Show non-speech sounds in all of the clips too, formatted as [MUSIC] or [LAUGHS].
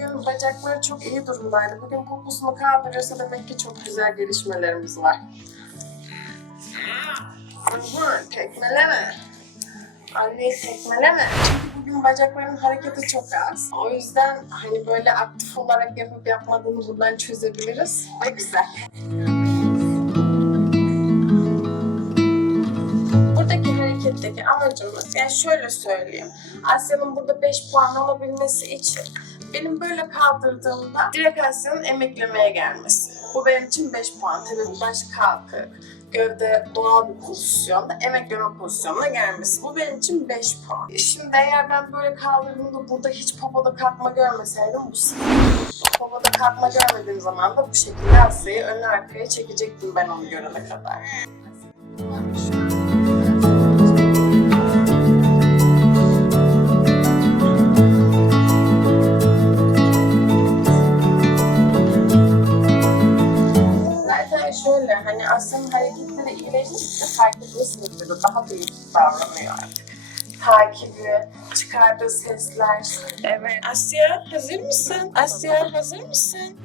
Bugün bacakları çok iyi durumdaydı. Bugün poposunu kaldırıyorsa demek ki çok güzel gelişmelerimiz var. Hı, tekmeleme. Anneyi tekmeleme. Çünkü bugün bacaklarının hareketi çok az. O yüzden hani böyle aktif olarak yapıp yapmadığını buradan çözebiliriz. Ve güzel. Hareketteki amacımız, yani şöyle söyleyeyim. Asya'nın burada 5 puan alabilmesi için benim böyle kaldırdığımda direkt Asya'nın emeklemeye gelmesi. Bu benim için 5 puan. Tabii baş kalkık, gövde doğal bir pozisyonda, emekleme pozisyonuna gelmesi. Bu benim için 5 puan. Şimdi eğer ben böyle kaldırdığımda burada hiç popoda kalkma görmeseydim bu sıfır. Popoda kalkma görmediğim zaman da bu şekilde Asya'yı ön arkaya çekecektim ben onu görene kadar. Hani Asya'nın hareketleri iyileştikçe fark ediyorsunuz daha büyük davranıyor. Takibi, çıkardığı sesler. Evet. Asya hazır mısın? Asya hazır mısın?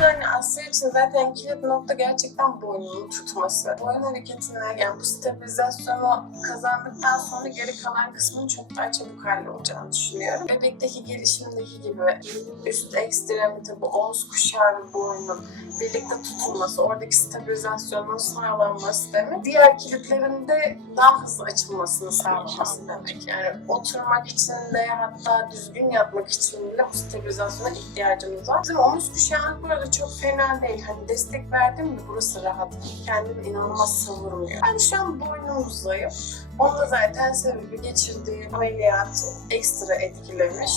Burada hani Asya için zaten kilit nokta gerçekten boynunun tutması. Boyun hareketine yani bu stabilizasyonu kazandıktan sonra geri kalan kısmının çok daha çabuk hallolacağını düşünüyorum. Bebekteki gelişimdeki gibi üst ekstremite bu omuz kuşağı ve boynun birlikte tutulması, oradaki stabilizasyonun sağlanması demek. Diğer kilitlerin de daha hızlı açılmasını sağlaması demek. Yani oturmak için de hatta düzgün yatmak için bile bu stabilizasyona ihtiyacımız var. Bizim omuz kuşağı burada çok fena değil. Hani destek verdim mi burası rahat. Kendini inanılmaz savurmuyor. Ben şu an boynum zayıf. Onun da zaten sebebi geçirdiği ameliyat ekstra etkilemiş.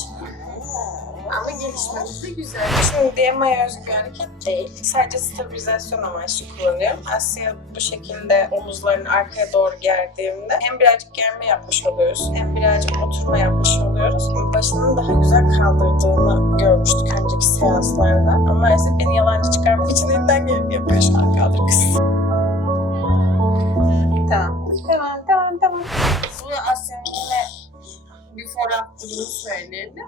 Ama gelişmemiz de güzel. Şimdi DMA'ya özgü hareket değil. Sadece stabilizasyon amaçlı kullanıyorum. Asya bu şekilde omuzlarını arkaya doğru gerdiğimde hem birazcık germe yapmış oluyoruz hem birazcık oturma yapmış oluyoruz. Başının daha güzel kaldırdığını görmüştük önceki seanslarda. Ama maalesef beni yalancı çıkarmak için elinden geleni yapıyor şu an kaldır kız. Tamam. Tamam, tamam, tamam. Bu Asya'nın yine before after'ını söyleyelim.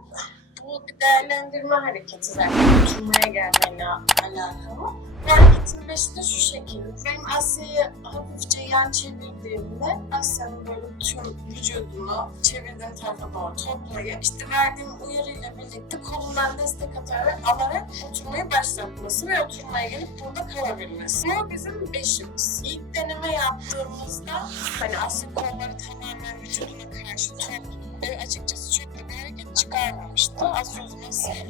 Bu bir değerlendirme hareketi zaten. Oturmaya gelmeyle alakalı. Bu hareketin beşi de şu şekilde. Benim Asya'yı hafifçe yan çevirdiğimde Asya'nın böyle tüm vücudunu çevirdiğim tarafa doğru toplayıp işte verdiğim uyarıyla birlikte kolundan destek atarak alarak oturmayı başlatması ve oturmaya gelip burada kalabilmesi. Bu bizim beşimiz. İlk deneme yaptığımızda hani Asya kolları tamamen vücuduna karşı toplu ve açıkçası çok bir hareket çıkarmamıştı. Az harekette.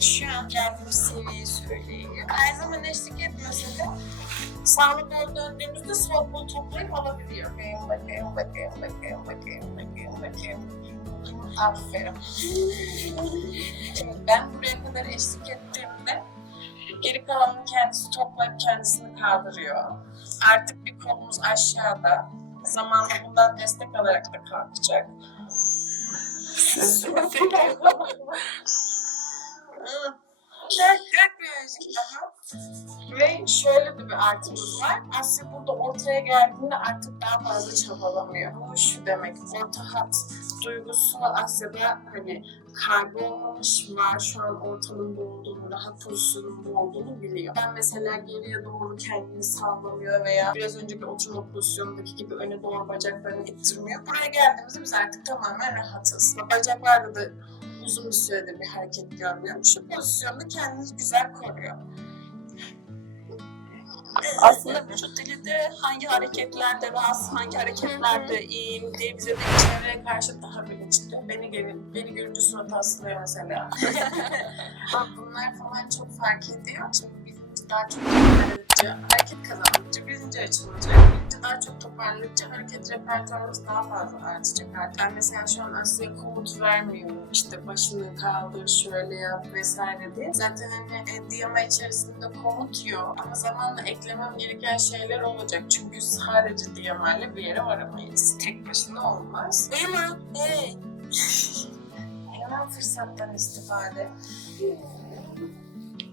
Şu an geldiğimiz seviyeyi söyleyeyim. Her zaman eşlik etmese de sağlı doğru döndüğümüzde kolu toplayıp alabiliyor. Bakayım, bakayım, bakayım, bakayım, bakayım, bakayım, bakayım. Aferin. Ben buraya kadar eşlik ettiğimde geri kalanını kendisi toplayıp kendisini kaldırıyor. Artık bir kolumuz aşağıda. Zamanla bundan destek alarak da kalkacak. Kalk, kalk birazcık daha. Ve şöyle de bir artımız var. Asya burada ortaya geldiğinde artık daha fazla çabalamıyor. Bu şu demek, orta hat duygusu Asya'da hani kaybolmamış var. Şu an ortamın bu olduğunu, rahat pozisyonun bu olduğunu biliyor. Ben mesela geriye doğru kendini sallamıyor veya biraz önceki oturma pozisyonundaki gibi öne doğru bacaklarını ittirmiyor. Buraya geldiğimizde biz artık tamamen rahatız. Bacaklarda da uzun bir süredir bir hareket görmüyorum. Şu pozisyonda kendini güzel koruyor. Aslında vücut dili de hangi hareketlerde rahatsız, hangi hareketlerde iyiyim diye bize de Çevreye karşı daha bilinçli. Beni, gelin, beni görünce suratı asılıyor mesela. [LAUGHS] Bak bunlar falan çok fark ediyor. Çünkü bilinci daha çok hareket kazandıkça bilinci açılacak. Daha çok toparladıkça hareket repertuarımız daha fazla artacak artık. Mesela şu an Asya'ya komut vermiyorum. İşte başını kaldır, şöyle yap vesaire diye. Zaten hani e, diyama içerisinde komut yok. Ama zamanla eklemem gereken şeyler olacak. Çünkü sadece diyamayla bir yere varamayız. Tek başına olmaz. Mi? Hey. [LAUGHS] Hemen fırsattan istifade.